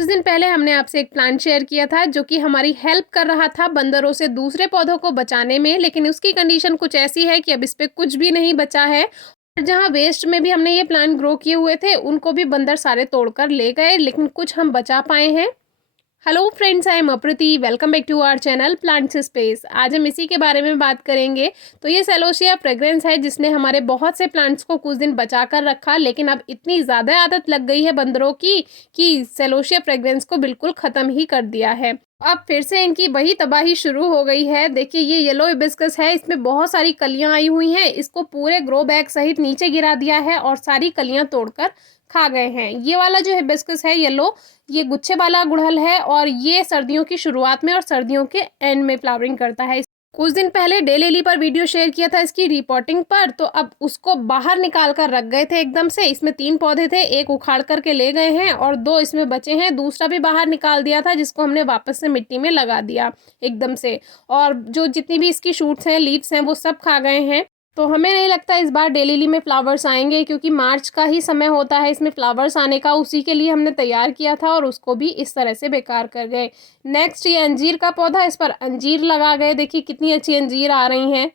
कुछ दिन पहले हमने आपसे एक प्लांट शेयर किया था जो कि हमारी हेल्प कर रहा था बंदरों से दूसरे पौधों को बचाने में, लेकिन उसकी कंडीशन कुछ ऐसी है कि अब इस पे कुछ भी नहीं बचा है। और जहाँ वेस्ट में भी हमने ये प्लांट ग्रो किए हुए थे उनको भी बंदर सारे तोड़कर ले गए, लेकिन कुछ हम बचा पाए हैं। Hello friends, I am Aprati. Welcome back to our channel plants space. आज हम इसी के बारे में बात करेंगे। तो ये सेलोसिया फ्रेग्रेंस है जिसने हमारे बहुत से प्लांट्स को कुछ दिन बचा कर रखा, लेकिन अब इतनी ज़्यादा आदत लग गई है बंदरों की कि सेलोसिया फ्रेग्रेंस को बिल्कुल ख़त्म ही कर दिया है। अब फिर से इनकी वही तबाही शुरू हो गई है। देखिए, ये येलो हिबिस्कस है, इसमें बहुत सारी कलियां आई हुई हैं। इसको पूरे ग्रो बैग सहित नीचे गिरा दिया है और सारी कलियां तोड़कर खा गए हैं। ये वाला जो हिबिस्कस है येलो, ये गुच्छे वाला गुड़हल है और ये सर्दियों की शुरुआत में और सर्दियों के एंड में फ्लावरिंग करता है। कुछ दिन पहले डे लिली पर वीडियो शेयर किया था इसकी रिपोर्टिंग पर, तो अब उसको बाहर निकाल कर रख गए थे एकदम से। इसमें 3 पौधे थे, एक उखाड़ करके ले गए हैं और 2 इसमें बचे हैं। दूसरा भी बाहर निकाल दिया था जिसको हमने वापस से मिट्टी में लगा दिया एकदम से। और जो जितनी भी इसकी शूट्स हैं, लीव्स हैं, वो सब खा गए हैं। तो हमें नहीं लगता इस बार डे लिली में फ्लावर्स आएंगे, क्योंकि मार्च का ही समय होता है इसमें फ्लावर्स आने का। उसी के लिए हमने तैयार किया था और उसको भी इस तरह से बेकार कर गए। नेक्स्ट ये अंजीर का पौधा, इस पर अंजीर लगा गए। देखिए कितनी अच्छी अंजीर आ रही हैं।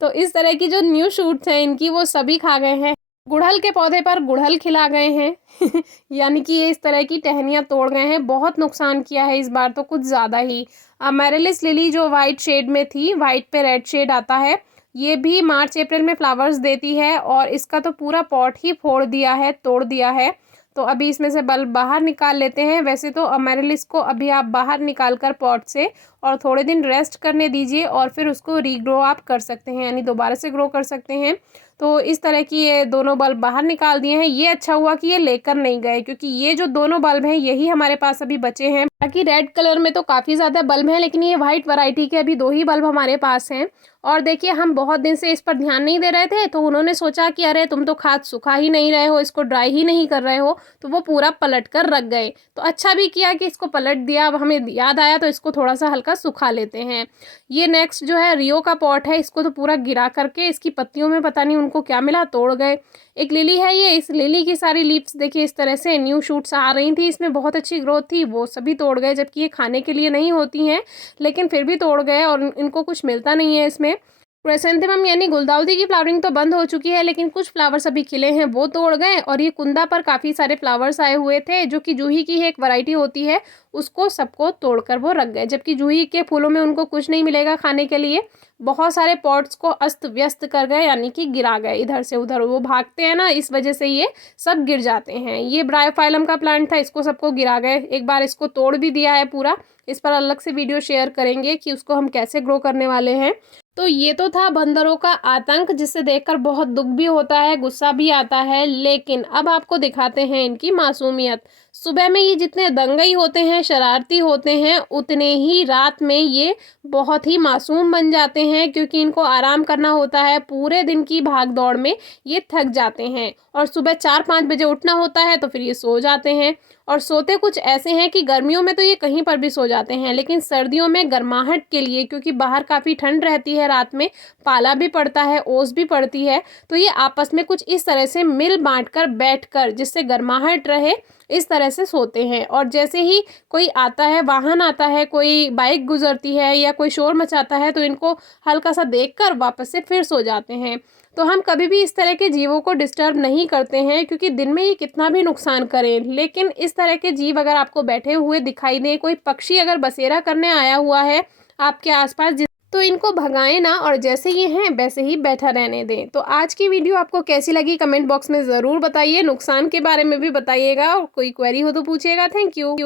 तो इस तरह की जो न्यू शूट्स हैं इनकी, वो सभी खा गए हैं। गुड़हल के पौधे पर गुड़हल खिला गए हैं यानी कि ये इस तरह की टहनियाँ तोड़ गए हैं। बहुत नुकसान किया है इस बार तो, कुछ ज़्यादा ही। अमेरिलिस लिली जो वाइट शेड में थी, वाइट पे रेड शेड आता है, ये भी मार्च अप्रैल में फ्लावर्स देती है और इसका तो पूरा पॉट ही फोड़ दिया है, तोड़ दिया है। तो अभी इसमें से बल्ब बाहर निकाल लेते हैं। वैसे तो अमेरिलिस को अभी आप बाहर निकाल कर पॉट से और थोड़े दिन रेस्ट करने दीजिए और फिर उसको रीग्रो आप कर सकते हैं, यानी दोबारा से ग्रो कर सकते हैं। तो इस तरह की ये दोनों बल्ब बाहर निकाल दिए हैं। ये अच्छा हुआ कि ये लेकर नहीं गए, क्योंकि ये जो दोनों बल्ब हैं यही हमारे पास अभी बचे हैं। बाकी रेड कलर में तो काफ़ी ज़्यादा बल्ब हैं, लेकिन ये वाइट वैरायटी के अभी 2 ही बल्ब हमारे पास हैं। और देखिए, हम बहुत दिन से इस पर ध्यान नहीं दे रहे थे, तो उन्होंने सोचा कि अरे तुम तो खाद सुखा ही नहीं रहे हो, इसको ड्राई ही नहीं कर रहे हो, तो वो पूरा पलट कर रख गए। तो अच्छा भी किया कि इसको पलट दिया। अब हमें याद आया तो इसको थोड़ा सा हल्का सुखा लेते हैं। ये नेक्स्ट जो है रियो का पॉट है, इसको तो पूरा गिरा करके इसकी पत्तियों में पता नहीं उनको क्या मिला, तोड़ गए। एक लिली है ये, इस लिली की सारी लीव्स देखिए इस तरह से न्यू शूट्स आ रही थी, इसमें बहुत अच्छी ग्रोथ थी, वो सभी तोड़ गए। जबकि ये खाने के लिए नहीं होती हैं, लेकिन फिर भी तोड़ गए और इनको कुछ मिलता नहीं है इसमें। क्राइसैंथेमम यानी गुलदाउदी की फ्लावरिंग तो बंद हो चुकी है, लेकिन कुछ फ्लावर्स अभी खिले हैं, वो तोड़ गए। और ये कुंदा पर काफ़ी सारे फ्लावर्स आए हुए थे, जो कि जूही की एक वैरायटी होती है, उसको सबको तोड़कर वो रख गए। जबकि जूही के फूलों में उनको कुछ नहीं मिलेगा खाने के लिए। बहुत सारे पॉट्स को अस्त व्यस्त कर गए, यानी कि गिरा गए इधर से उधर। वो भागते हैं ना, इस वजह से ये सब गिर जाते हैं। ये ब्रायोफाइलम का प्लांट था, इसको सबको गिरा गए। एक बार इसको तोड़ भी दिया है पूरा। इस पर अलग से वीडियो शेयर करेंगे कि उसको हम कैसे ग्रो करने वाले हैं। तो ये तो था बंदरों का आतंक, जिसे देखकर बहुत दुख भी होता है, गुस्सा भी आता है। लेकिन अब आपको दिखाते हैं इनकी मासूमियत। सुबह में ये जितने दंगई होते हैं, शरारती होते हैं, उतने ही रात में ये बहुत ही मासूम बन जाते हैं, क्योंकि इनको आराम करना होता है। पूरे दिन की भाग दौड़ में ये थक जाते हैं और सुबह 4-5 बजे उठना होता है, तो फिर ये सो जाते हैं। और सोते कुछ ऐसे हैं कि गर्मियों में तो ये कहीं पर भी सो जाते हैं, लेकिन सर्दियों में गर्माहट के लिए, क्योंकि बाहर काफ़ी ठंड रहती है, रात में पाला भी पड़ता है, ओस भी पड़ती है, तो ये आपस में कुछ इस तरह से मिल बांट कर बैठ कर, जिससे गर्माहट रहे, इस तरह से सोते हैं। और जैसे ही कोई आता है, वाहन आता है, कोई बाइक गुजरती है या कोई शोर मचाता है, तो इनको हल्का सा देखकर वापस से फिर सो जाते हैं। तो हम कभी भी इस तरह के जीवों को डिस्टर्ब नहीं करते हैं, क्योंकि दिन में ये कितना भी नुकसान करें। लेकिन इस तरह के जीव अगर आपको बैठे हुए दिखाई दें, कोई पक्षी अगर बसेरा करने आया हुआ है आपके आसपास, तो इनको भगाएं ना, और जैसे ये हैं वैसे ही बैठा रहने दें। तो आज की वीडियो आपको कैसी लगी कमेंट बॉक्स में ज़रूर बताइए। नुकसान के बारे में भी बताइएगा, और कोई क्वेरी हो तो पूछिएगा। Thank you.